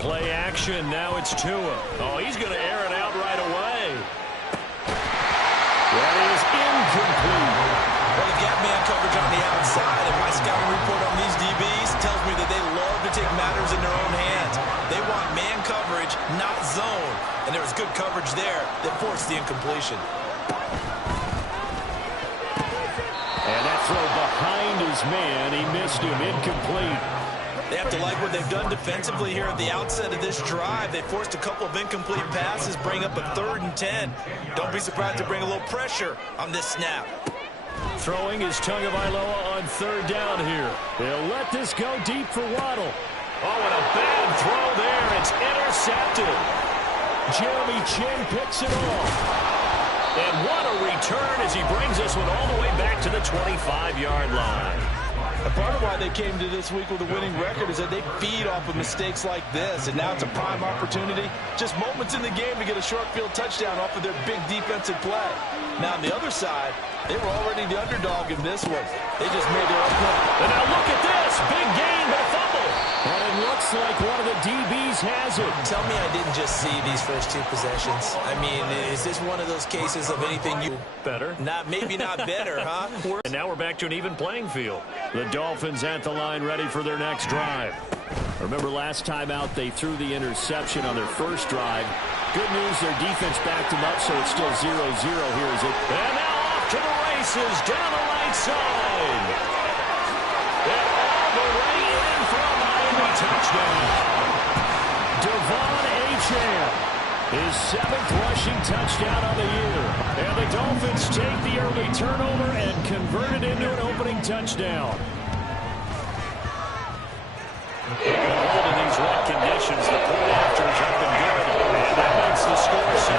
Play action, now it's Tua. Oh, he's going to air it out right away. That is incomplete. Well, you got man coverage on the outside, and my scouting report on these DBs tells me that they love to take matters in their own hands. They want man coverage, not zone. And there was good coverage there that forced the incompletion. And that throw behind his man, he missed him, incomplete. They have to like what they've done defensively here at the outset of this drive. They forced a couple of incomplete passes, bring up a 3rd and 10. Don't be surprised to bring a little pressure on this snap. Throwing is Tagovailoa on 3rd down here. They'll let this go deep for Waddle. Oh, and a bad throw there. It's intercepted. Jeremy Chin picks it off. And what a return as he brings this one all the way back to the 25-yard line. A part of why they came to this week with a winning record is that they feed off of mistakes like this, and now it's a prime opportunity. Just moments in the game to get a short field touchdown off of their big defensive play. Now, on the other side, they were already the underdog in this one. They just made their own play. And now look at this. Big gain, but a fumble. And it looks like one of the DBs has it. Tell me I didn't just see these first 2 possessions. I mean, is this one of those cases of anything you... Better. Maybe not better, huh? And now we're back to an even playing field. The Dolphins at the line ready for their next drive. Remember last time out they threw the interception on their first drive. Good news, their defense backed them up, so it's still 0-0 here as it... And now off to the races down the right side. And all the way in for a Miami touchdown. Devon Achane, his 7th rushing touchdown on the year. And the Dolphins take the early turnover and convert it into an opening touchdown. Hold in these wet conditions, the point after is up and good. And that makes the score 7-0.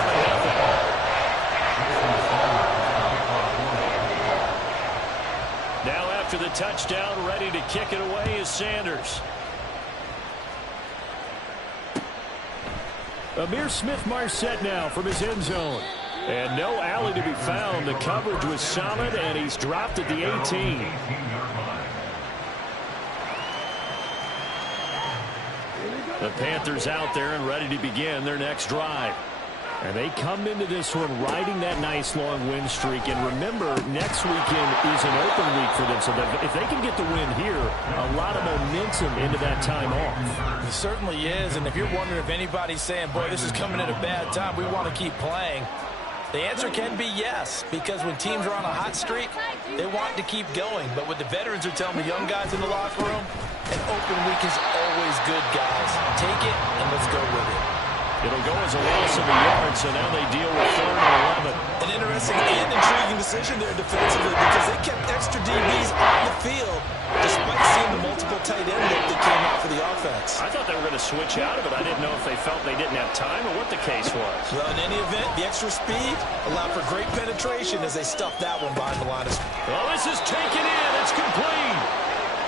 Now after the touchdown, ready to kick it away is Sanders. Amir Smith-Marset now from his end zone. And no alley to be found. The coverage was solid, and he's dropped at the 18. The Panthers out there and ready to begin their next drive. And they come into this one riding that nice long win streak. And remember, next weekend is an open week for them. So that if they can get the win here, a lot of momentum into that time off. It certainly is. And if you're wondering if anybody's saying, boy, this is coming at a bad time, we want to keep playing, the answer can be yes, because when teams are on a hot streak, they want to keep going. But what the veterans are telling the young guys in the locker room, an open week is always good, guys. Take it, and let's go with it. It'll go as a loss of a yard, so now they deal with 3rd and 11. An interesting and intriguing decision there defensively because they kept extra DBs on the field despite seeing the multiple tight end look that came out for the offense. I thought they were going to switch out of it. I didn't know if they felt they didn't have time or what the case was. Well, in any event, the extra speed allowed for great penetration as they stuffed that one behind the line. Well, this is taken in. It's complete.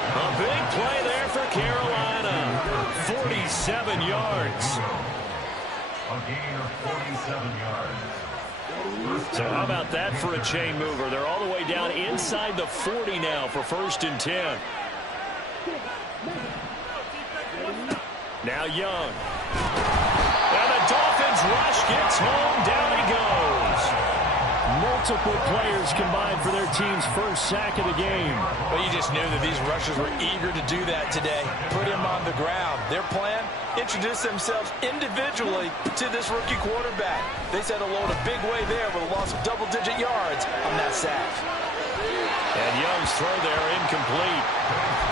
A big play there for Carolina. 47 yards. A gain of 47 yards. So how about that for a chain mover? They're all the way down inside the 40 now for 1st and 10. Now Young. And the Dolphins rush gets home. Down he goes. Multiple players combined for their team's first sack of the game. Well, you just knew that these rushers were eager to do that today. Put him on the ground. Their plan? Introduce themselves individually to this rookie quarterback. They said hello in a big way there with a loss of double-digit yards on that sack. And Young's throw there incomplete.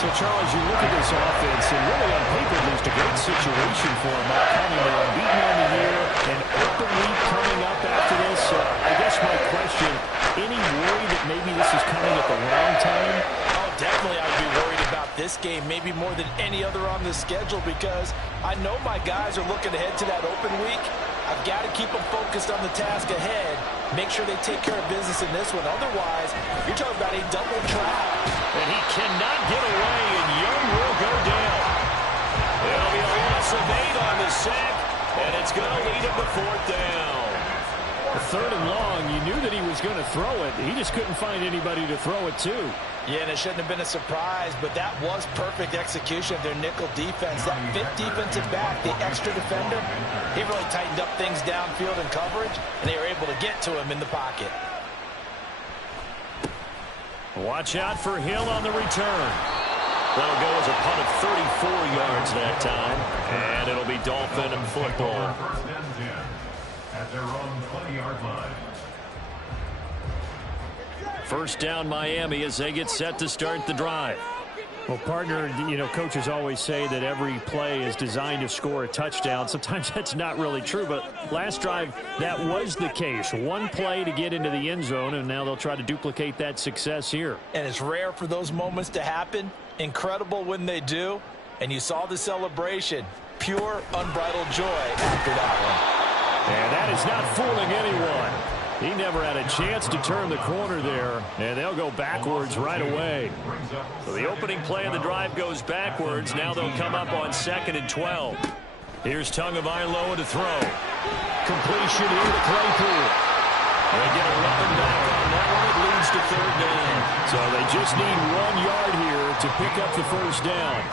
So, Charles, you look at this offense, and really on paper, there's a great situation for them. Coming there, unbeaten on the year, and open week coming up after this. I guess my question, any worry that maybe this is coming at the wrong time? Oh, definitely I would be worried about this game, maybe more than any other on the schedule, because I know my guys are looking ahead to that open week. I've got to keep them focused on the task ahead, make sure they take care of business in this one. Otherwise, you're talking about a double trap. And he cannot get away, and Young will go down. It'll be a loss of 8. the fourth down. Third and long, you knew that he was going to throw it. He just couldn't find anybody to throw it to. Yeah, and it shouldn't have been a surprise, but that was perfect execution of their nickel defense. That fifth defensive back, the extra defender, he really tightened up things downfield in coverage, and they were able to get to him in the pocket. Watch out for Hill on the return. That'll go as a punt of 34 yards that time, and it'll be Dolphin football. First and 10 at their own 20-yard line. First down Miami as they get set to start the drive. Well, partner, you know, coaches always say that every play is designed to score a touchdown. Sometimes that's not really true, but last drive, that was the case. One play to get into the end zone, and now they'll try to duplicate that success here. And it's rare for those moments to happen. Incredible when they do. And you saw the celebration. Pure, unbridled joy after that one. And that is not fooling anyone. He never had a chance to turn the corner there, and they'll go backwards right away. So the opening play of the drive goes backwards. Now they'll come up on 2nd and 12. Here's Tagovailoa to throw. Completion here to Claypool. They get a running back on that one. It leads to 3rd down. So they just need 1 yard here to pick up the first down.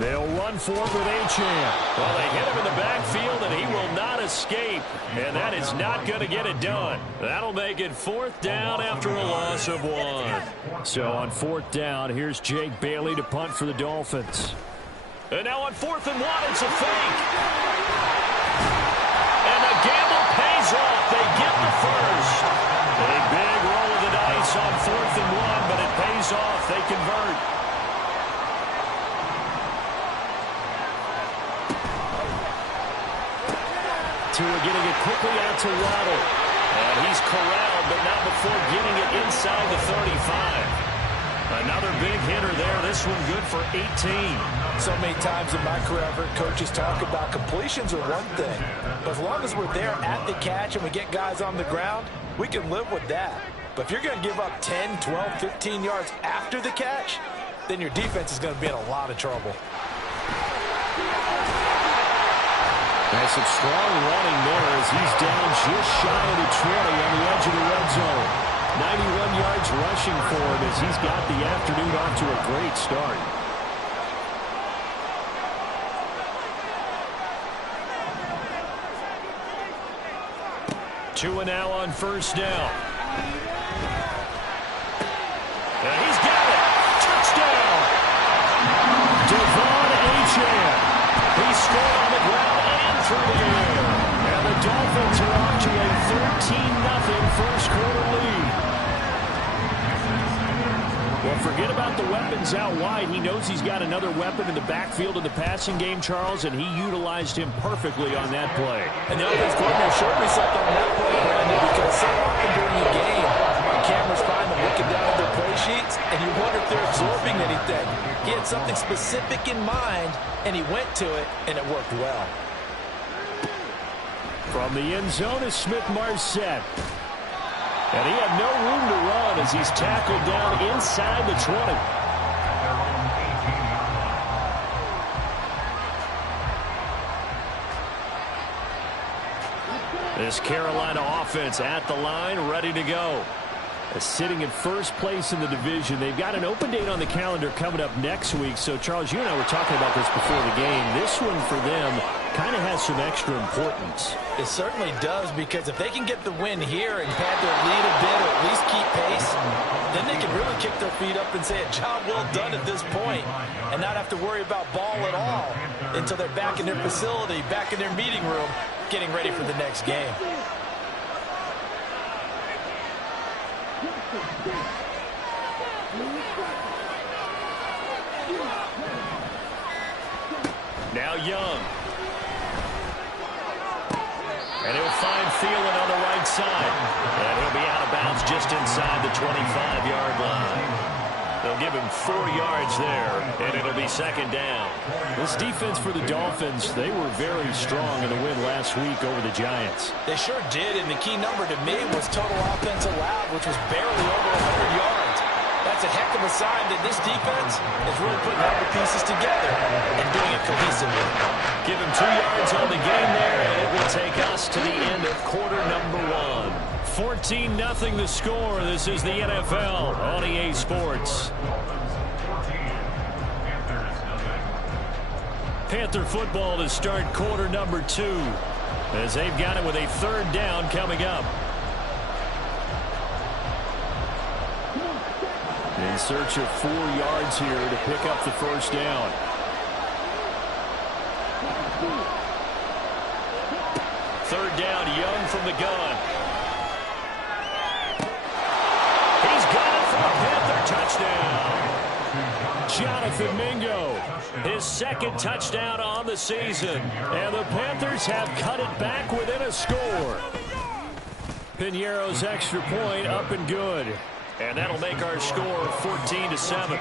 They'll run for it with Achane. Well, they hit him in the backfield, and he will not escape. And that is not going to get it done. That'll make it 4th down after a loss of 1. So on 4th down, here's Jake Bailey to punt for the Dolphins. And now on 4th and 1, it's a fake. And the gamble pays off. They get the first. A big roll of the dice on 4th and 1, but it pays off. They convert. Tua getting it quickly out to Waddle. And he's corralled, but not before getting it inside the 35. Another big hitter there. This one good for 18. So many times in my career, I've heard coaches talk about completions are one thing. But as long as we're there at the catch and we get guys on the ground, we can live with that. But if you're going to give up 10, 12, 15 yards after the catch, then your defense is going to be in a lot of trouble. That's some strong running there as he's down just shy of the 20 on the edge of the red zone. 91 yards rushing for him as he's got the afternoon off to a great start. Tua now on 1st down. And he's got it. Touchdown. Devon Achane. He scored on the ground and through the air. And the Dolphins are off to a 13-0 first quarter lead. Well, forget about the weapons out wide. He knows he's got another weapon in the backfield of the passing game, Charles, and he utilized him perfectly on that play. And the offense coordinator showed me something on that play, Brandon, because so often during the game, the cameras find them looking down at their play sheets, and you wonder if they're absorbing anything. He had something specific in mind, and he went to it, and it worked well. From the end zone is Smith-Marset. And he had no room to run as he's tackled down inside the 20. This Carolina offense at the line, ready to go. Sitting in first place in the division. They've got an open date on the calendar coming up next week. So, Charles, you and I were talking about this before the game. This one for them kind of has some extra importance. It certainly does, because if they can get the win here and pad their lead a bit or at least keep pace, then they can really kick their feet up and say a job well done at this point and not have to worry about ball at all until they're back in their facility, back in their meeting room, getting ready for the next game. Now Young. And he'll find Thielen on the right side. And he'll be out of bounds just inside the 25-yard line. They'll give him 4 yards there, and it'll be 2nd down. This defense for the Dolphins, they were very strong in the win last week over the Giants. They sure did, and the key number to me was total offense allowed, which was barely over 100 yards. That's It's a heck of a sign that this defense is really putting all the pieces together and doing it cohesively. Give him 2 yards on the game there, and it will take us to the end of quarter number 1. 14-0 the score. This is the NFL on EA Sports. Panther football to start quarter number 2, as they've got it with a 3rd down coming up. In search of 4 yards here to pick up the 1st down. Third down, Young from the gun. He's got it for a Panther touchdown. Jonathan Mingo, his 2nd touchdown on the season. And the Panthers have cut it back within a score. Piñeiro's extra point up and good. And that'll make our score 14-7.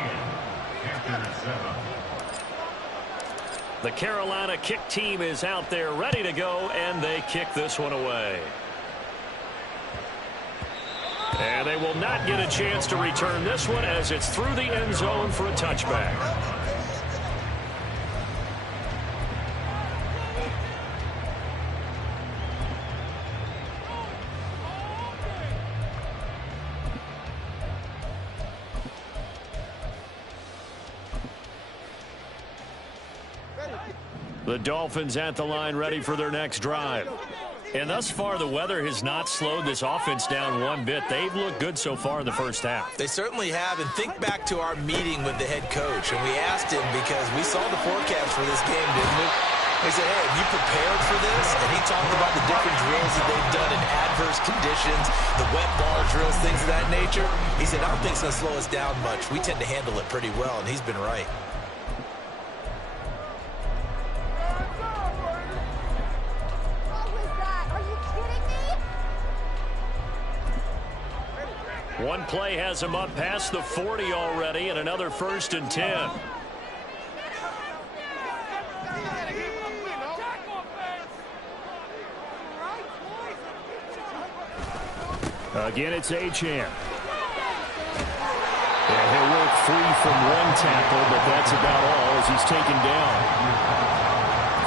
The Carolina kick team is out there ready to go, and they kick this one away. And they will not get a chance to return this one as it's through the end zone for a touchback. The Dolphins at the line ready for their next drive. And thus far, the weather has not slowed this offense down one bit. They've looked good so far in the first half. They certainly have. And think back to our meeting with the head coach. And we asked him because we saw the forecast for this game, didn't we? He said, hey, have you prepared for this? And he talked about the different drills that they've done in adverse conditions, the wet ball drills, things of that nature. He said, I don't think it's going to slow us down much. We tend to handle it pretty well, and he's been right. One play has him up past the 40 already, and another 1st and 10. Again, it's Achane. And he'll work free from one tackle, but that's about all as he's taken down.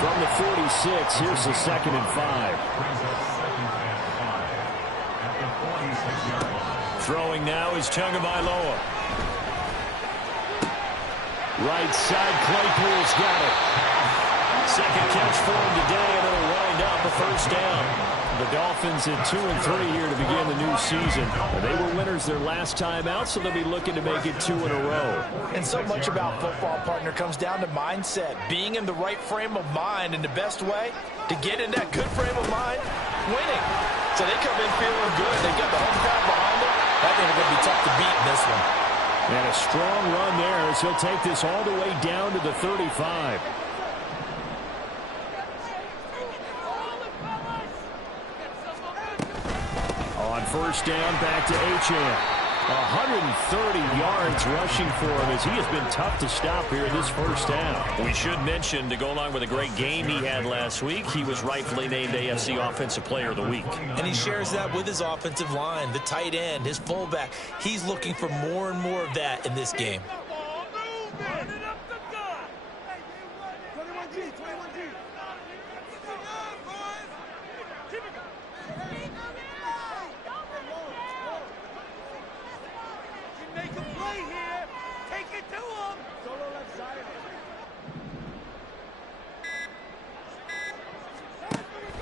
From the 46, here's the 2nd and 5. Throwing now is Tagovailoa. Right side, Claypool's got it. 2nd catch for him today, and it'll wind up a 1st down. The Dolphins at 2-3 here to begin the new season. They were winners their last time out, so they'll be looking to make it 2 in a row. And so much about football, partner, comes down to mindset. Being in the right frame of mind, and the best way to get in that good frame of mind, winning. So they come in feeling good. They got the home crowd behind them. I think they're going to be tough to beat in this one. And a strong run there as he'll take this all the way down to the 35. On 1st down, back to Achane. 130 yards rushing for him as he has been tough to stop here this first half. We should mention, to go along with a great game he had last week, he was rightfully named AFC Offensive Player of the Week. And he shares that with his offensive line, the tight end, his fullback. He's looking for more and more of that in this game.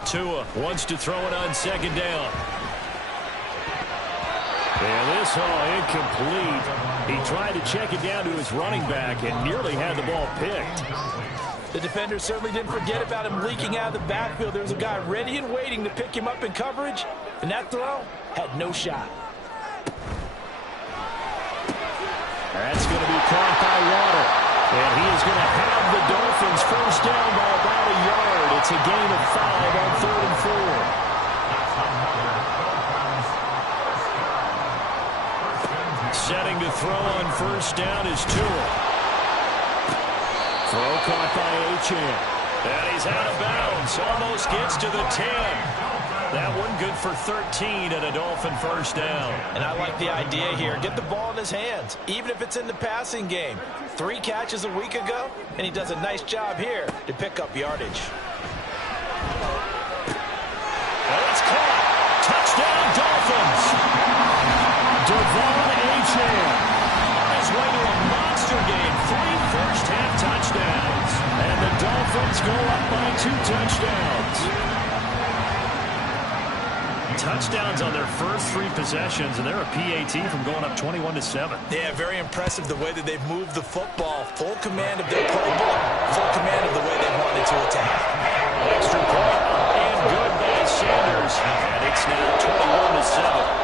Tua wants to throw it on 2nd down. And this incomplete. He tried to check it down to his running back and nearly had the ball picked. The defender certainly didn't forget about him leaking out of the backfield. There was a guy ready and waiting to pick him up in coverage, and that throw had no shot. That's going to be caught by Water. And he is going to have the Dolphins 1st down by about a yard. It's a gain of 5 on 3rd and 4. Setting to throw on 1st down is Tua. Throw caught by Achane. And he's out of bounds. Almost gets to the 10. That one good for 13 and a Dolphin first down. And I like the idea here. Get the ball in his hands, even if it's in the passing game. 3 catches a week ago, and he does a nice job here to pick up yardage. Well, it's caught. Touchdown, Dolphins. Devon Achane on his way to a monster game. 3 first-half touchdowns. And the Dolphins go up by 2 touchdowns. Touchdowns on their first 3 possessions, and they're a PAT from going up 21-7. Yeah, very impressive the way that they've moved the football. Full command of their playbook, full command of the way they wanted to attack. Extra point and good by Sanders, and it's now 21-7.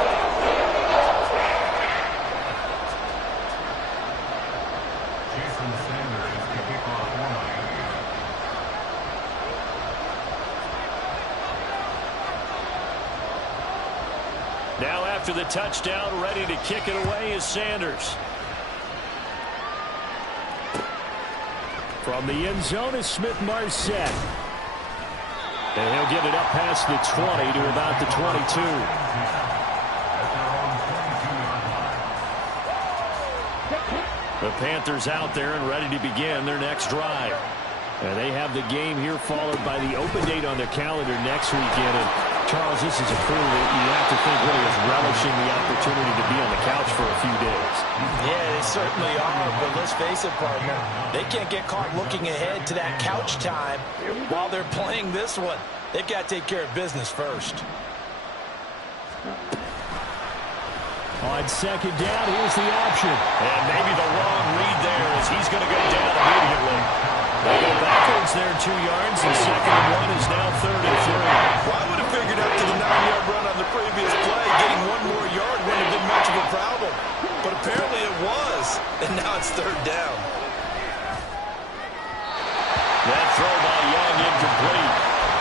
Now after the touchdown, ready to kick it away is Sanders. From the end zone is Smith-Marset. And he'll get it up past the 20 to about the 22. The Panthers out there and ready to begin their next drive. And they have the game here followed by the open date on their calendar next weekend. And Charles, this is a crew that you have to think really is relishing the opportunity to be on the couch for a few days. Yeah, they certainly are, but let's face it, partner. They can't get caught looking ahead to that couch time while they're playing this one. They've got to take care of business first. On second down, here's the option. And maybe the wrong read there as he's going to go down immediately. They go backwards there 2 yards, and second and 1 is now 3rd and 3. Well, I would have figured after the 9-yard run on the previous play, getting 1 more yard wouldn't have been much of a problem. But apparently it was, and now it's 3rd down. That throw by Young incomplete.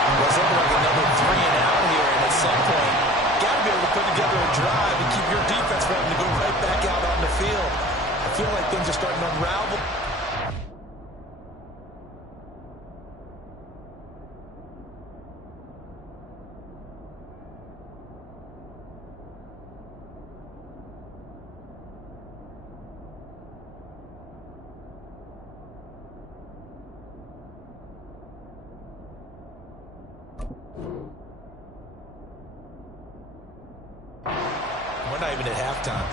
Well, it's looking like another 3 and out here, and at some point, got to be able to put together a drive and keep your defense from having to go right back out on the field. I feel like things are starting to unravel. We're not even at halftime.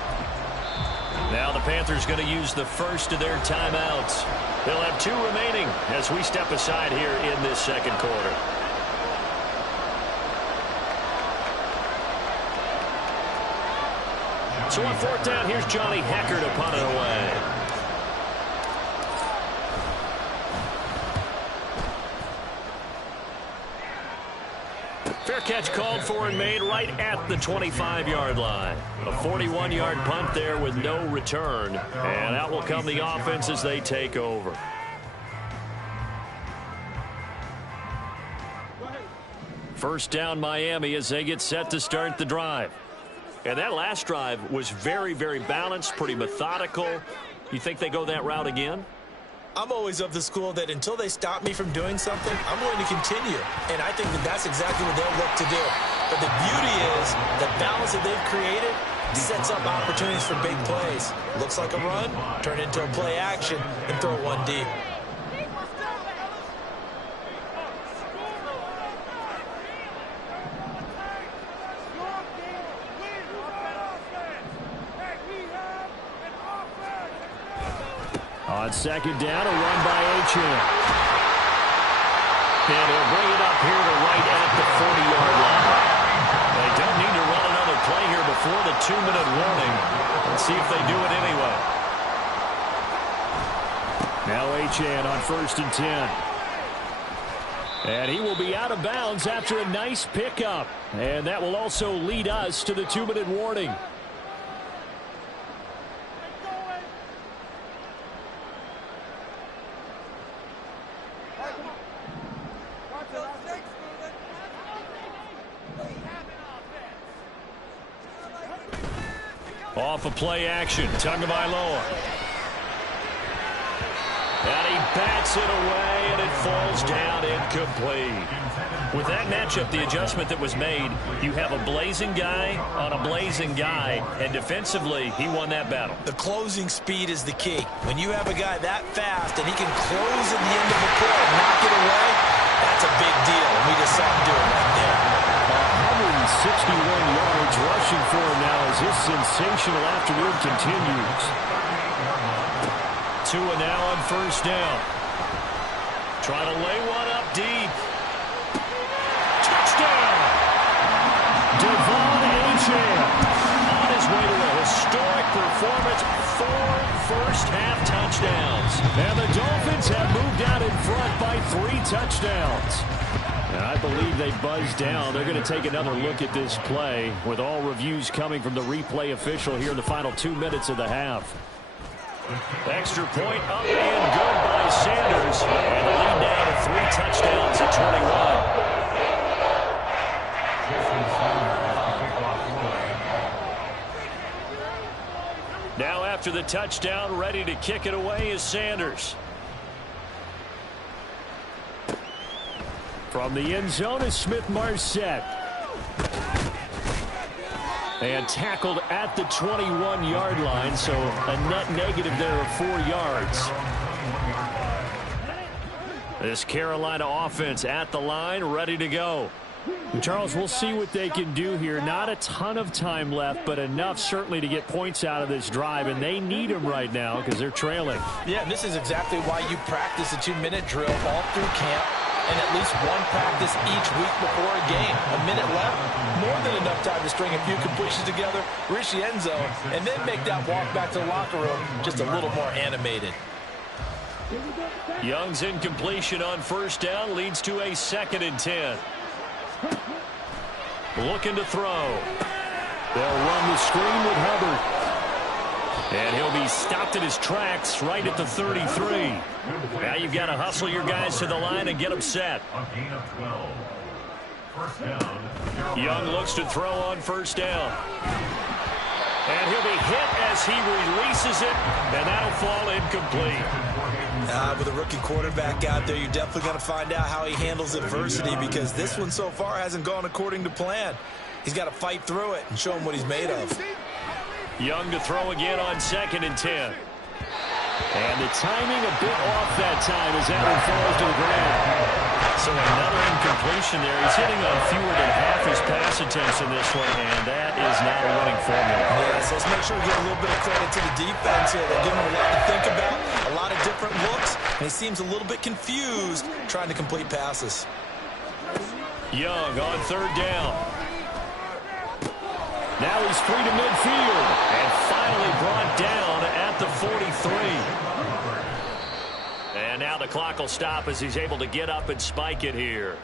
Now the Panthers going to use the first of their timeouts. They'll have 2 remaining as we step aside here in this second quarter. So on 4th down, here's Johnny Hecker to punt it away. Fair catch called for and made right at the 25-yard line. A 41-yard punt there with no return. And out will come the offense as they take over. First down Miami as they get set to start the drive. And that last drive was very, very balanced, pretty methodical. You think they go that route again? I'm always of the school that until they stop me from doing something, I'm going to continue. And I think that that's exactly what they'll look to do. But the beauty is the balance that they've created sets up opportunities for big plays. Looks like a run, turn it into a play action, and throw one deep. On second down, a run by Achane. And he'll bring it up here to right at the 40-yard line. They don't need to run another play here before the 2-minute warning. Let's see if they do it anyway. Now Achane on 1st and 10. And he will be out of bounds after a nice pickup. And that will also lead us to the 2-minute warning. Off a play action, Tagovailoa. And he bats it away, and it falls down incomplete. With that matchup, the adjustment that was made, you have a blazing guy on a blazing guy, and defensively, he won that battle. The closing speed is the key. When you have a guy that fast and he can close at the end of a play and knock it away, that's a big deal. And we just saw him do it right there. 161 yards rushing for him now as his sensational afternoon continues. Tua now on first down. Trying to lay one up deep. Touchdown! Devon Achane on his way to a historic performance. 4 first-half touchdowns. And the Dolphins have moved out in front by 3 touchdowns. And I believe they buzzed down. They're going to take another look at this play with all reviews coming from the replay official here in the final 2 minutes of the half. Extra point up and good by Sanders. And the lead down to 3 touchdowns at 21. Now after the touchdown, ready to kick it away is Sanders. From the end zone is Smith-Marset. And tackled at the 21-yard line, so a net negative there of 4 yards. This Carolina offense at the line, ready to go. Charles, we'll see what they can do here. Not a ton of time left, but enough certainly to get points out of this drive, and they need them right now because they're trailing. Yeah, this is exactly why you practice a 2-minute drill all through camp and at least one practice each week before a game. A minute left, more than enough time to string a few completions together, reach the end zone, and then make that walk back to the locker room just a little more animated. Young's incompletion on first down leads to a 2nd and 10. Looking to throw. They'll run the screen with Hubbard. And he'll be stopped at his tracks right at the 33. Now you've got to hustle your guys to the line and get them set. Young looks to throw on first down. And he'll be hit as he releases it, and that'll fall incomplete. With a rookie quarterback out there, you're definitely going to find out how he handles adversity because this one so far hasn't gone according to plan. He's got to fight through it and show him what he's made of. Young to throw again on 2nd and 10. And the timing a bit off that time as that one falls to the ground. So another incompletion there. He's hitting on fewer than half his pass attempts in this one, and that is not a winning formula. Yeah, so let's make sure we give a little bit of credit to the defense here. They're giving him a lot to think about, a lot of different looks, and he seems a little bit confused trying to complete passes. Young on 3rd down. Now he's free to midfield and finally brought down at the 43. And now the clock will stop as he's able to get up and spike it here.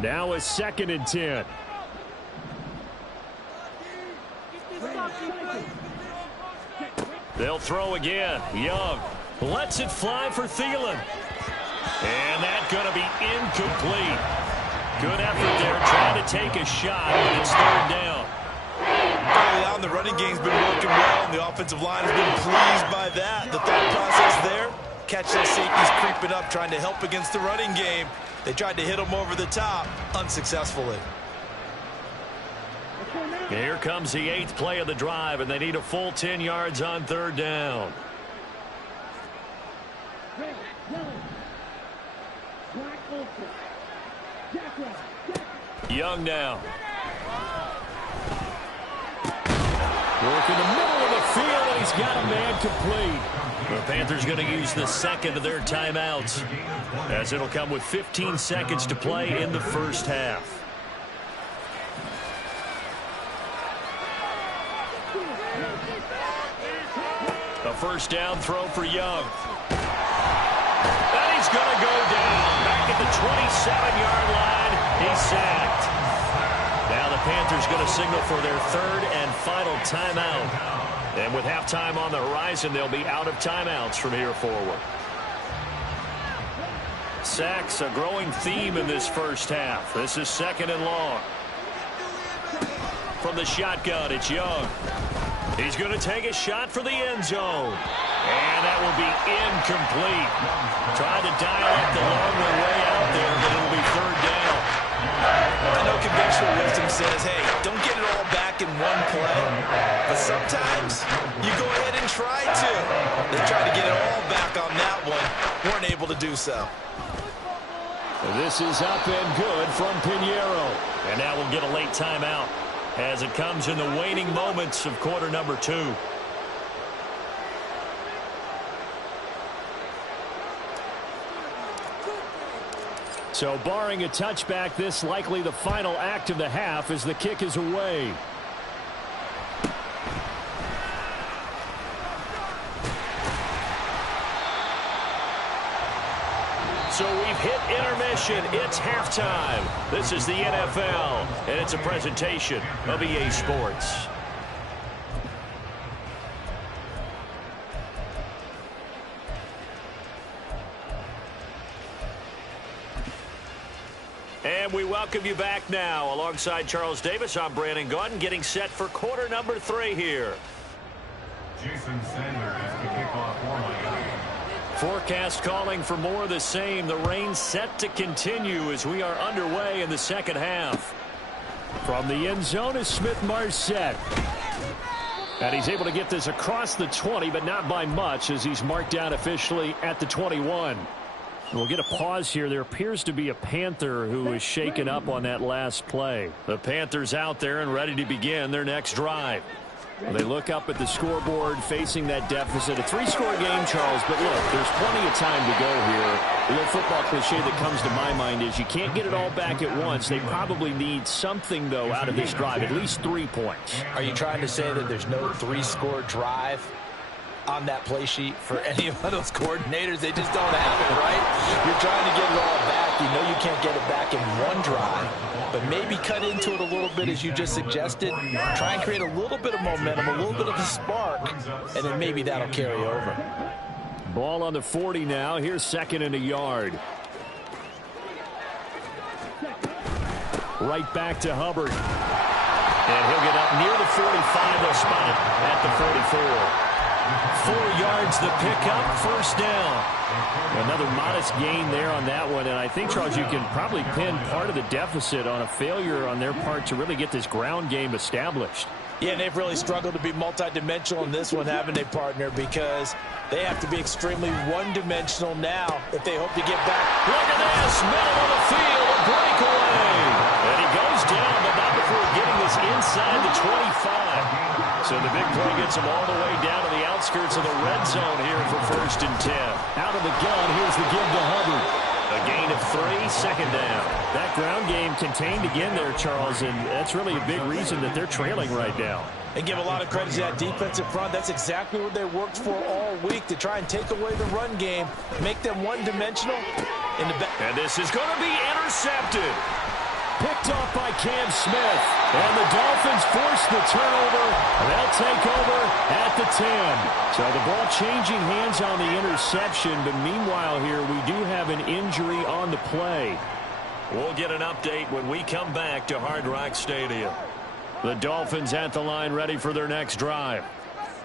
Now a 2nd and 10. They'll throw again. Young lets it fly for Thielen. And that's going to be incomplete. Good effort there trying to take a shot, but it's 3rd down. Early on, the running game's been working well, and the offensive line has been pleased by that. The thought process there, catch those safeties creeping up, trying to help against the running game. They tried to hit him over the top, unsuccessfully. Here comes the 8th play of the drive, and they need a full 10 yards on 3rd down. Young now. Work in the middle of the field, and he's got a man complete. The Panthers going to use the 2nd of their timeouts, as it'll come with 15 seconds to play in the first half. A first down throw for Young. And he's going to go down back at the 27-yard line. He's sacked. Now the Panthers going to signal for their 3rd and final timeout. And with halftime on the horizon, they'll be out of timeouts from here forward. Sacks, a growing theme in this first half. This is 2nd and long. from the shotgun. It's Young. He's going to take a shot for the end zone. And that will be incomplete. Tried to dial up the long way out there, but it'll be third down. I know conventional wisdom says, hey, don't get it all back in one play. But sometimes you go ahead and try to. They tried to get it all back on that one. Weren't able to do so. This is up and good from Pinheiro. And now we'll get a late timeout as it comes in the waning moments of quarter number 2. So barring a touchback, this likely the final act of the half as the kick is away. So we've hit intermission. It's halftime. This is the NFL, and it's a presentation of EA Sports. And we welcome you back now. Alongside Charles Davis, I'm Brandon Gaudin, getting set for quarter number 3 here. Jason Sanders is the kickoff for Miami. Forecast calling for more of the same. The rain set to continue as we are underway in the second half. From the end zone is Smith-Marset. And he's able to get this across the 20, but not by much as he's marked down officially at the 21. We'll get a pause here. There appears to be a Panther who is shaken up on that last play. The Panthers out there and ready to begin their next drive. They look up at the scoreboard facing that deficit. A 3-score game, Charles, but look, there's plenty of time to go here. The little football cliche that comes to my mind is you can't get it all back at once. They probably need something, though, out of this drive, at least 3 points. Are you trying to say that there's no 3-score drive on that play sheet for any of those coordinators? They just don't have it, right? You're trying to get it all back. You know you can't get it back in one drive, but maybe cut into it a little bit as you just suggested. Try and create a little bit of momentum, a little bit of a spark, and then maybe that'll carry over. Ball on the 40 now. Here's second and a yard. Right back to Hubbard. And he'll get up near the 45. They'll spot it at the 44. 4 yards the pickup, first down. Another modest gain there on that one, and I think, Charles, you can probably pin part of the deficit on a failure on their part to really get this ground game established. Yeah, and they've really struggled to be multidimensional in this one, haven't they, partner? Because they have to be extremely one-dimensional now if they hope to get back. Look at this, middle of the field, a breakaway. And he goes down, but not before getting this inside the 25. So the big play gets him all the way down to the outskirts of the red zone here for 1st and 10. Out of the gun, here's the give to Hubbard. A gain of 3, second down. That ground game contained again there, Charles, and that's really a big reason that they're trailing right now. And give a lot of credit to that defensive front. That's exactly what they worked for all week, to try and take away the run game, make them one-dimensional in the back. And this is going to be intercepted. Picked off by Cam Smith. And the Dolphins force the turnover. They'll take over at the 10. So the ball changing hands on the interception. But meanwhile here, we do have an injury on the play. We'll get an update when we come back to Hard Rock Stadium. The Dolphins at the line ready for their next drive.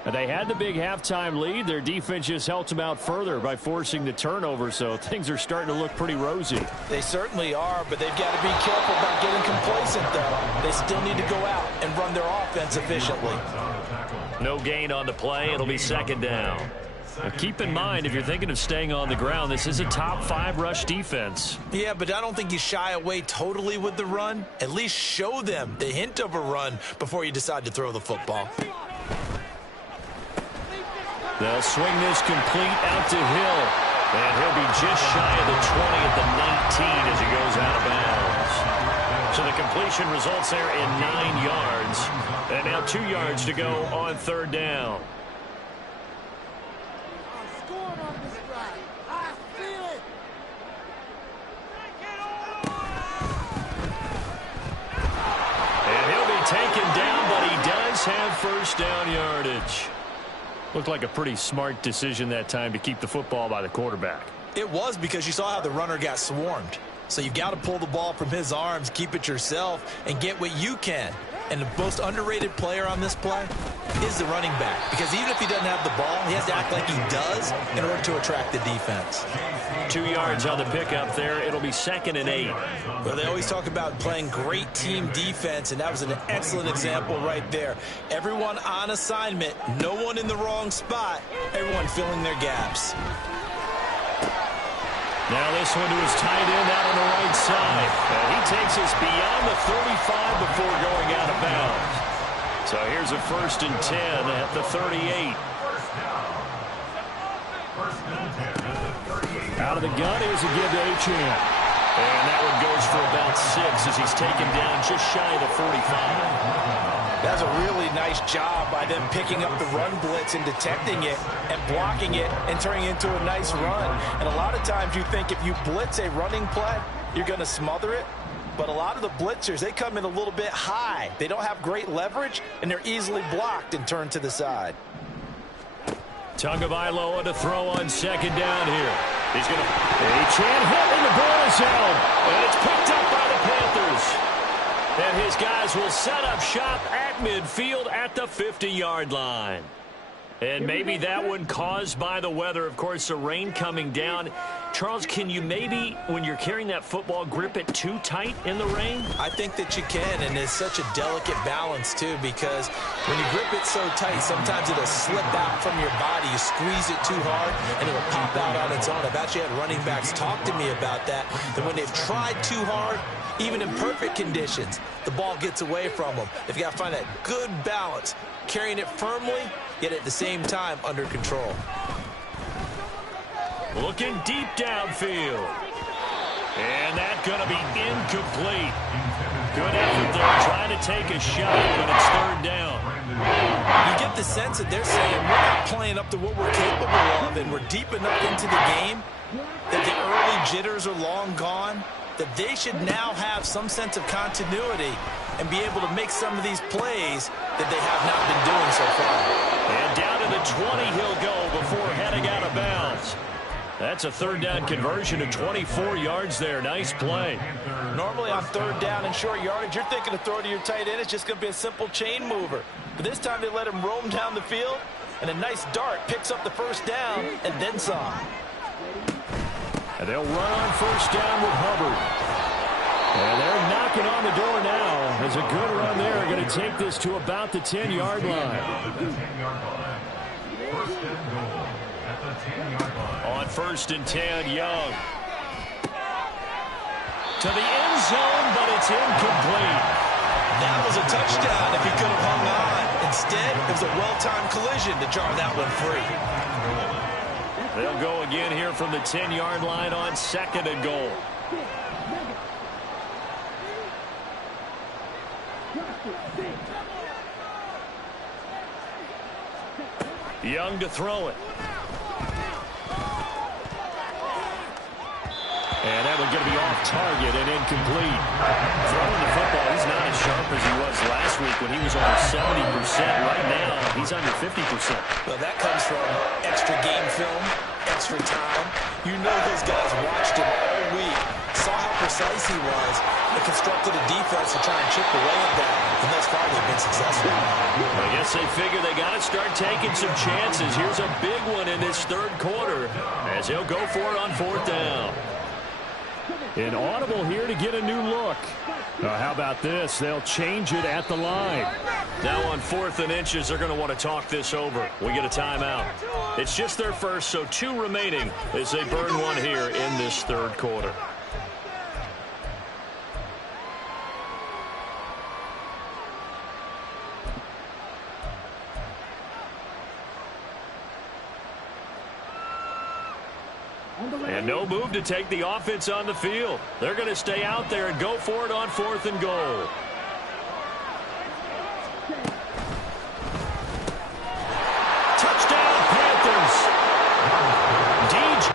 They had the big halftime lead. Their defense just helped them out further by forcing the turnover, so things are starting to look pretty rosy. They certainly are, but they've got to be careful about getting complacent, though. They still need to go out and run their offense efficiently. No gain on the play. It'll be second down. Now keep in mind, if you're thinking of staying on the ground, this is a top 5 rush defense. Yeah, but I don't think you shy away totally with the run. At least show them the hint of a run before you decide to throw the football. They'll swing this complete out to Hill. And he'll be just shy of the 20 at the 19 as he goes out of bounds. So the completion results there in 9 yards. And now 2 yards to go on third down. And he'll be taken down, but he does have first down yardage. Looked like a pretty smart decision that time to keep the football by the quarterback. It was, because you saw how the runner got swarmed. So you've got to pull the ball from his arms, keep it yourself, and get what you can. And the most underrated player on this play is the running back. Because even if he doesn't have the ball, he has to act like he does in order to attract the defense. 2 yards on the pickup there. It'll be 2nd and 8. Well, they always talk about playing great team defense, and that was an excellent example right there. Everyone on assignment, no one in the wrong spot, everyone filling their gaps. Now this one to his tight end out on the right side. And he takes us beyond the 35 before going out of bounds. So here's a 1st and 10 at the 38. Out of the gun, here's a give to Achane. And that one goes for about 6 as he's taken down just shy of the 45. That's a really nice job by them picking up the run blitz and detecting it and blocking it and turning it into a nice run. And a lot of times you think if you blitz a running play, you're going to smother it. But a lot of the blitzers, they come in a little bit high. They don't have great leverage, and they're easily blocked and turned to the side. Tagovailoa to throw on 2nd down here. He's going to... Achane hit, and the ball is held. And it's picked up by the Panthers. And his guys will set up shop at midfield at the 50-yard line. And maybe that one caused by the weather. Of course, the rain coming down. Charles, can you maybe, when you're carrying that football, grip it too tight in the rain? I think that you can, and it's such a delicate balance, too, because when you grip it so tight, sometimes it'll slip out from your body. You squeeze it too hard, and it'll pop out on its own. I've actually had running backs talk to me about that when they've tried too hard, even in perfect conditions, the ball gets away from them. They've got to find that good balance, carrying it firmly, yet at the same time under control. Looking deep downfield. And that's going to be incomplete. Good effort there, trying to take a shot when it's 3rd down. You get the sense that they're saying we're not playing up to what we're capable of, and we're deep enough into the game that the early jitters are long gone, that they should now have some sense of continuity and be able to make some of these plays that they have not been doing so far. And down to the 20 he'll go before heading out of bounds. That's a 3rd down conversion of 24 yards there. Nice play. Normally on 3rd down and short yardage, you're thinking of throw to your tight end. It's just going to be a simple chain mover. But this time they let him roam down the field, and a nice dart picks up the 1st down and then some. And they'll run on 1st down with Hubbard. And they're knocking on the door now. As a good run there, going to take this to about the 10-yard line. On 1st and 10, Young. To the end zone, but it's incomplete. That was a touchdown if he could have hung on. Instead, it was a well-timed collision to jar that one free. They'll go again here from the 10-yard line on 2nd and goal. Young to throw it. And that one's going to be off target and incomplete. Throwing the football, he's not as sharp as he was last week when he was over 70%. Right now, he's under 50%. Well, that comes from extra game film, extra time. You know those guys watched him all week, saw how precise he was, and constructed a defense to try and chip away at that. And thus far, they've been successful. I guess they figure they got to start taking some chances. Here's a big one in this 3rd quarter as he'll go for it on 4th down. An audible here to get a new look. How about this? They'll change it at the line. Now on 4th and inches, they're going to want to talk this over. We get a timeout. It's just their first, so 2 remaining as they burn one here in this 3rd quarter. And no move to take the offense on the field. They're going to stay out there and go for it on 4th and goal. Touchdown, Panthers. DJ.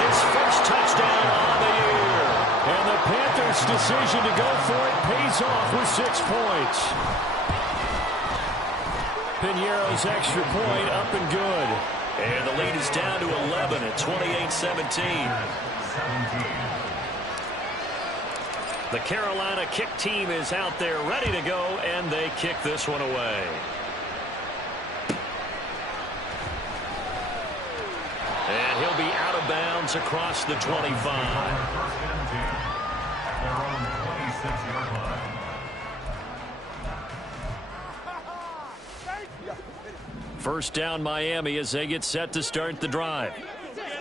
His first touchdown on the year. And the Panthers' decision to go for it pays off with 6 points. Piñeiro's extra point up and good. And the lead is down to 11 at 28-17. The Carolina kick team is out there ready to go, and they kick this one away. And he'll be out of bounds across the 25. Their own 26-yard line. First down Miami as they get set to start the drive.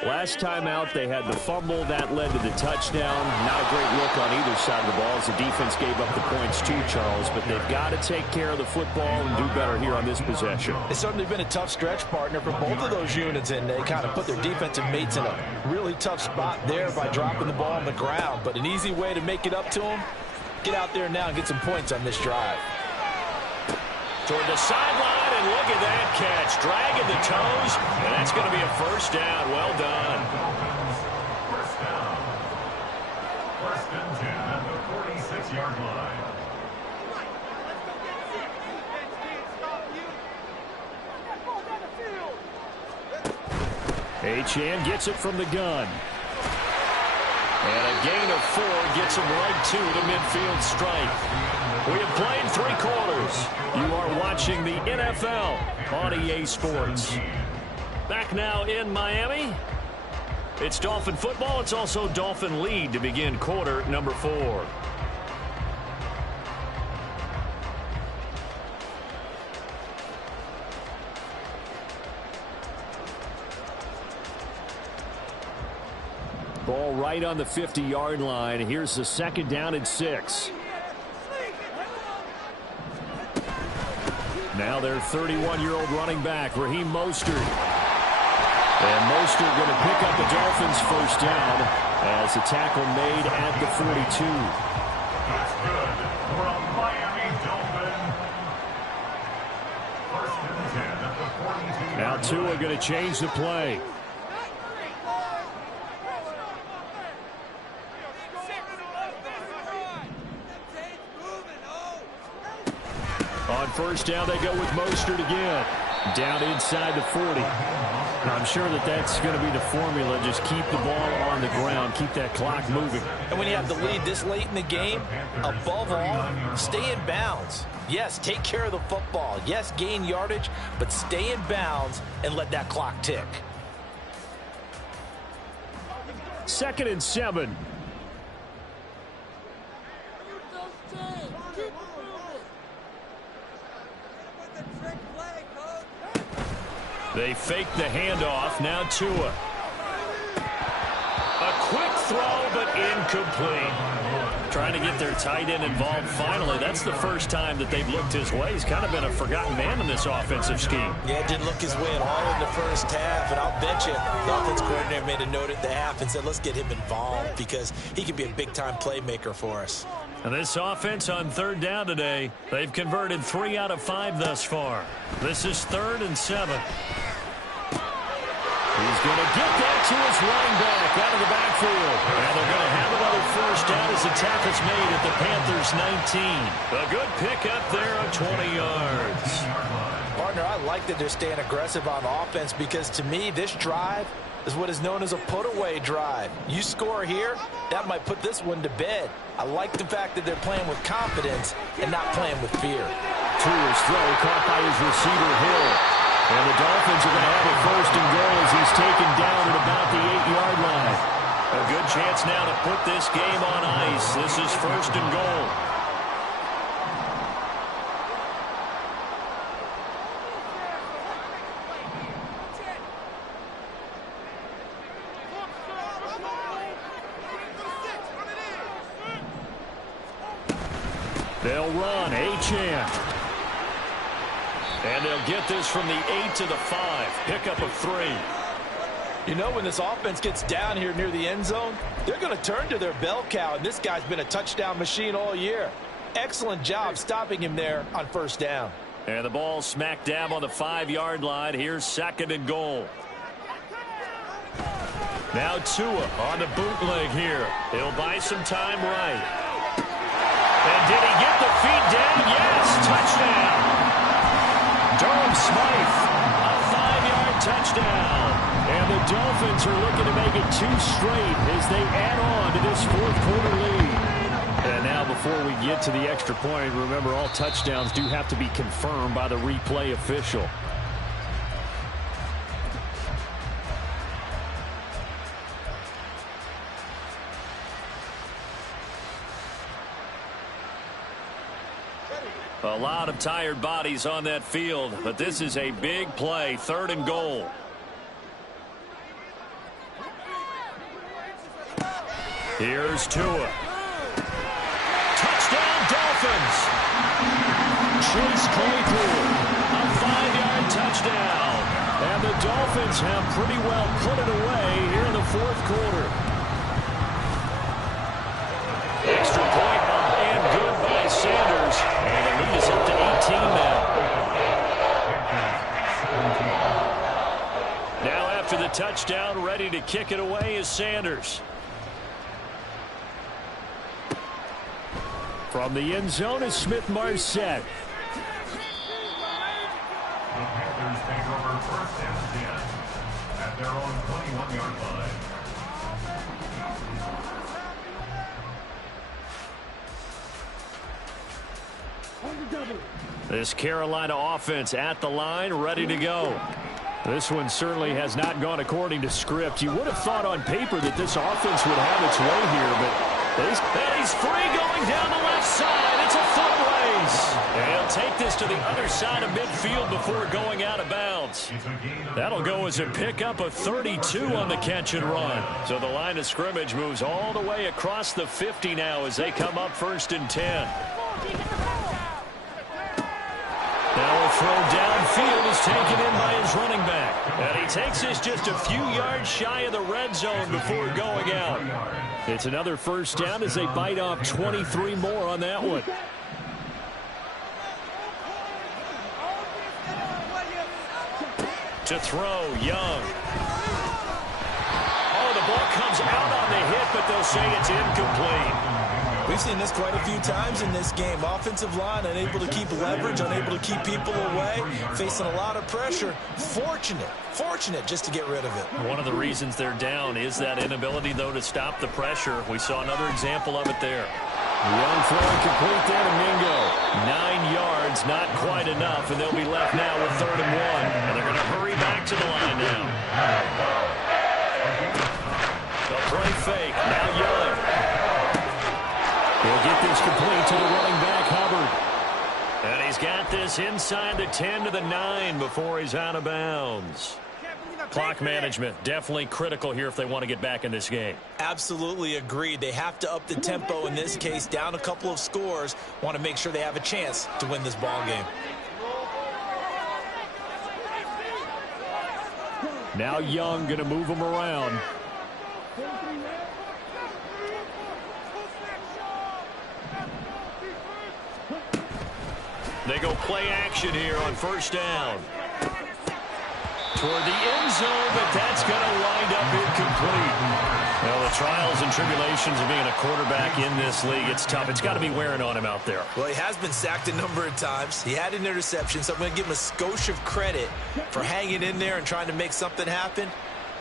Last time out, they had the fumble that led to the touchdown. Not a great look on either side of the ball as the defense gave up the points too, Charles. But they've got to take care of the football and do better here on this possession. It's certainly been a tough stretch, partner, for both of those units, and they kind of put their defensive mates in a really tough spot there by dropping the ball on the ground. But an easy way to make it up to them, get out there now and get some points on this drive. Toward the sideline, and look at that catch. Dragging the toes, and that's going to be a first down. Well done. First down. First and 10 at the 46-yard line. Achane gets it from the gun. And a gain of 4 gets him right to the midfield stripe. We have played 3 quarters. You are watching the NFL on EA Sports. Back now in Miami. It's Dolphin football. It's also Dolphin lead to begin quarter number 4. Ball right on the 50-yard line. Here's the second down and 6. Now their 31-year-old running back, Raheem Mostert. And Mostert going to pick up the Dolphins' first down as a tackle made at the 42. That's good for a Miami Dolphin. First and 10 at the 42. Now Tua going to change the play. On first down, they go with Mostert again. Down inside the 40. I'm sure that that's going to be the formula. Just keep the ball on the ground. Keep that clock moving. And when you have the lead this late in the game, above all, stay in bounds. Yes, take care of the football. Yes, gain yardage, but stay in bounds and let that clock tick. 2nd and 7. They fake the handoff. Now Tua. A quick throw, but incomplete. Trying to get their tight end involved finally. That's the first time that they've looked his way. He's kind of been a forgotten man in this offensive scheme. Yeah, it didn't look his way at all in the first half. And I'll bet you the offense coordinator made a note at the half and said, let's get him involved because he can be a big-time playmaker for us. And this offense on 3rd down today, they've converted 3 out of 5 thus far. This is 3rd and 7. He's going to get that to his running back out of the backfield. And they're going to have another first down as the tackle's made at the Panthers' 19. A good pickup there of 20 yards. Partner, I like that they're staying aggressive on offense because to me, this drive is what is known as a put-away drive. You score here, that might put this one to bed. I like the fact that they're playing with confidence and not playing with fear. To his throw, caught by his receiver, Hill. And the Dolphins are going to have a first and goal as he's taken down at about the 8-yard line. A good chance now to put this game on ice. This is 1st and goal. They'll run. Achane. And they'll get this from the 8 to the 5. Pickup of 3. You know, when this offense gets down here near the end zone, they're going to turn to their bell cow, and this guy's been a touchdown machine all year. Excellent job stopping him there on first down. And the ball smack dab on the 5-yard line. Here's 2nd and goal. Now Tua on the bootleg here. He'll buy some time right. And did he get the feet down? Yes, touchdown. Durham Smythe, a 5-yard touchdown. And the Dolphins are looking to make it 2 straight as they add on to this 4th quarter lead. And now before we get to the extra point, remember all touchdowns do have to be confirmed by the replay official. A lot of tired bodies on that field, but this is a big play, 3rd and goal. Here's Tua. Touchdown, Dolphins. Chase Claypool, a 5-yard touchdown. And the Dolphins have pretty well put it away here in the 4th quarter. Extra point up and good by Sanders. And the lead is up to 18 now. Now after the touchdown, ready to kick it away is Sanders. From the end zone is Smith-Marset. The Panthers take over 1st and 10 at their own 21-yard line. This Carolina offense at the line, ready to go. This one certainly has not gone according to script. You would have thought on paper that this offense would have its way here, but he's free going down the left side. It's a foot race. And he'll take this to the other side of midfield before going out of bounds. That'll go as a pickup of 32 on the catch and run. So the line of scrimmage moves all the way across the 50 now as they come up 1st and 10. Now a throw downfield is taken in by his running back. And he takes this just a few yards shy of the red zone before going out. It's another 1st down as they bite off 23 more on that one. To throw, Young. Oh, the ball comes out on the hit, but they'll say it's incomplete. We've seen this quite a few times in this game. Offensive line unable to keep leverage, unable to keep people away, facing a lot of pressure. Fortunate just to get rid of it. One of the reasons they're down is that inability, though, to stop the pressure. We saw another example of it there. Young throwing complete there to Mingo. 9 yards, not quite enough, and they'll be left now with 3rd and 1. And they're going to hurry back to the line now. They'll play fake. Now Young. He'll get this complete to the running back, Hubbard. And he's got this inside the 10 to the 9 before he's out of bounds. Clock management definitely critical here if they want to get back in this game. Absolutely agreed. They have to up the tempo in this case, down a couple of scores. Want to make sure they have a chance to win this ball game. Now Young going to move him around. They go play action here on 1st down. Toward the end zone, but that's going to wind up incomplete. Well, the trials and tribulations of being a quarterback in this league, it's tough. It's got to be wearing on him out there. Well, he has been sacked a number of times. He had an interception, so I'm going to give him a skosh of credit for hanging in there and trying to make something happen,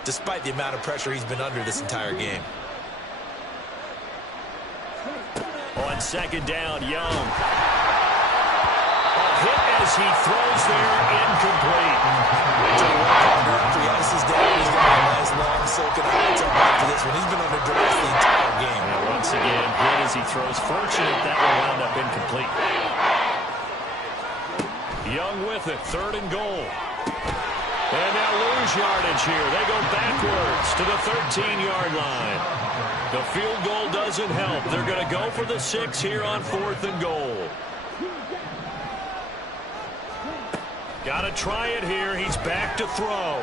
despite the amount of pressure he's been under this entire game. On 2nd down, Young. Hit as he throws there, incomplete. He has his down. He's got a nice long soaking high toe back to this one. He's been under duress the entire game. And once again, hit as he throws. Fortunate that will wound up incomplete. Young with it, 3rd and goal. And now lose yardage here. They go backwards to the 13-yard line. The field goal doesn't help. They're going to go for the 6 here on 4th and goal. Got to try it here. He's back to throw.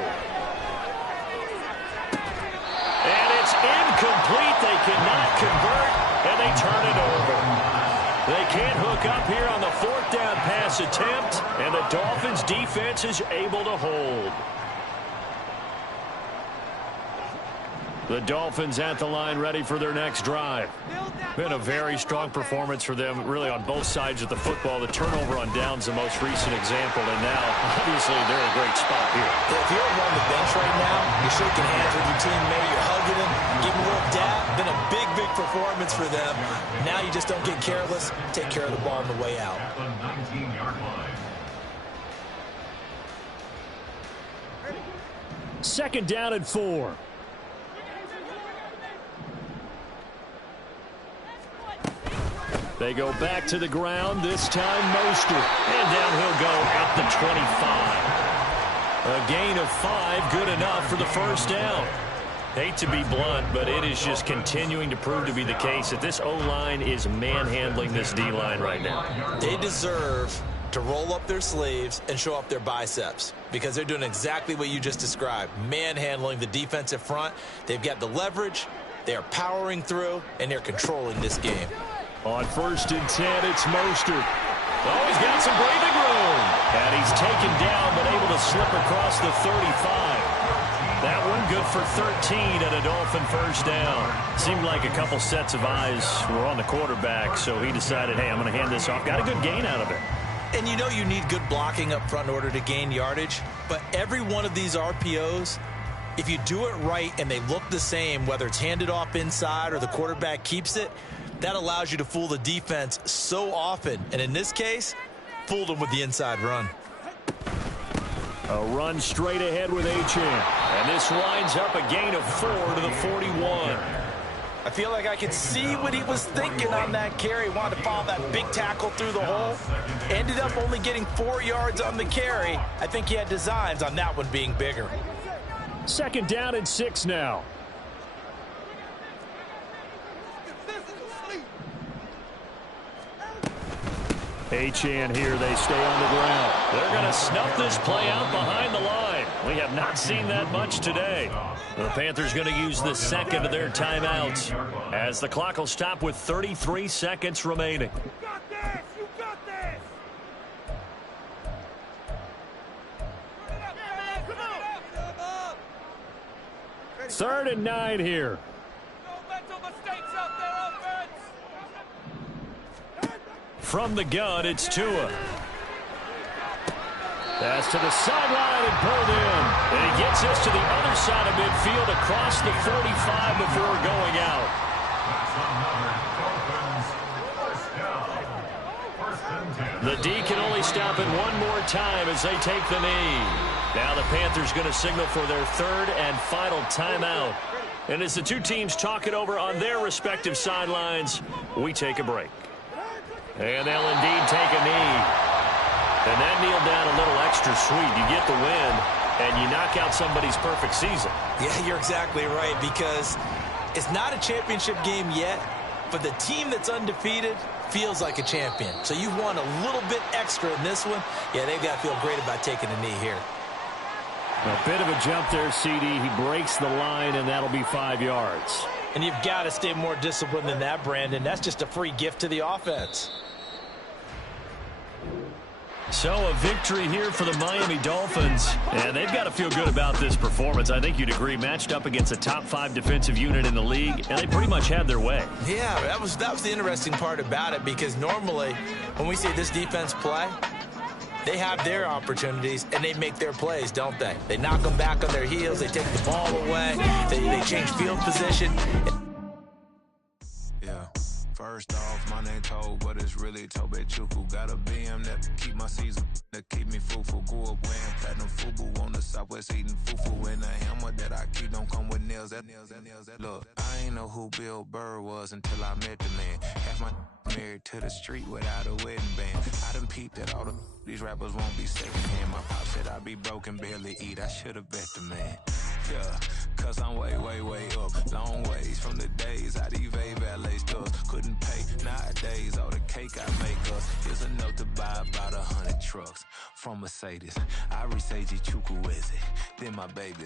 And it's incomplete. They cannot convert, and they turn it over. They can't hook up here on the 4th down pass attempt, and the Dolphins' defense is able to hold. The Dolphins at the line ready for their next drive. Been a very strong performance for them, really on both sides of the football. The turnover on downs the most recent example, and now, obviously, they're in a great spot here. If you're on the bench right now, you're shaking hands with your teammate, you're hugging him, giving him a little dab. Been a big performance for them. Now you just don't get careless. Take care of the ball on the way out. At the 19-yard line. Second down and 4. They go back to the ground, this time Mostert. And down he'll go at the 25. A gain of 5, good enough for the first down. Hate to be blunt, but it is just continuing to prove to be the case that this O-line is manhandling this D-line right now. They deserve to roll up their sleeves and show up their biceps because they're doing exactly what you just described, manhandling the defensive front. They've got the leverage, they're powering through, and they're controlling this game. On 1st and 10, it's Mostert. Oh, he's got some breathing room. And he's taken down, but able to slip across the 35. That one good for 13 and a Dolphin first down. Seemed like a couple sets of eyes were on the quarterback, so he decided, hey, I'm going to hand this off. Got a good gain out of it. And you know you need good blocking up front in order to gain yardage, but every one of these RPOs, if you do it right and they look the same, whether it's handed off inside or the quarterback keeps it, that allows you to fool the defense so often. And in this case, fooled them with the inside run. A run straight ahead with Achane. And this winds up a gain of 4 to the 41. I feel like I could see what he was thinking on that carry. Wanted to follow that big tackle through the hole. Ended up only getting 4 yards on the carry. I think he had designs on that one being bigger. Second down and 6 now. Achane here, they stay on the ground. They're going to snuff this play out behind the line. We have not seen that much today. The Panthers going to use the second of their timeouts as the clock will stop with 33 seconds remaining. You got this! You got this! 3rd and 9 here. No mental mistakes out there, offense! From the gun, it's Tua. Pass to the sideline and pulled in. And he gets this to the other side of midfield across the 45 before going out. That's another Dolphins first down. 1st and 10. The D can only stop it one more time as they take the knee. Now the Panthers going to signal for their 3rd and final timeout. And as the two teams talk it over on their respective sidelines, we take a break. And they'll indeed take a knee. And that kneel down a little extra sweet. You get the win, and you knock out somebody's perfect season. Yeah, you're exactly right, because it's not a championship game yet, but the team that's undefeated feels like a champion. So you won a little bit extra in this one. Yeah, they've got to feel great about taking a knee here. A bit of a jump there, CD. He breaks the line, and that'll be 5 yards. And you've got to stay more disciplined than that, Brandon. That's just a free gift to the offense. So a victory here for the Miami Dolphins. And they've got to feel good about this performance. I think you'd agree, matched up against a top 5 defensive unit in the league, and they pretty much had their way. Yeah, that was the interesting part about it, because normally when we see this defense play, they have their opportunities and they make their plays, don't they? They knock them back on their heels, they take the ball away, they change field position. Yeah. First off, my name Toad, but it's really Tobe Chuku. Got a BM that keep my season, that keep me fruitful. Grew up wearing platinum FUBU on the Southwest eating fufu. And the hammer that I keep don't come with nails. Look, I ain't know who Bill Burr was until I met the man. Half my married to the street without a wedding band. I done peeped that all these rappers won't be secondhand. My pop said I'd be broken, barely eat. I should've bet the man. Yeah, cause I'm way, way, way up. Long ways from the days I these valet stores couldn't pay. Nowadays, all the cake I make us is enough to buy about 100 trucks from Mercedes. I resage Chukwueze, then my baby.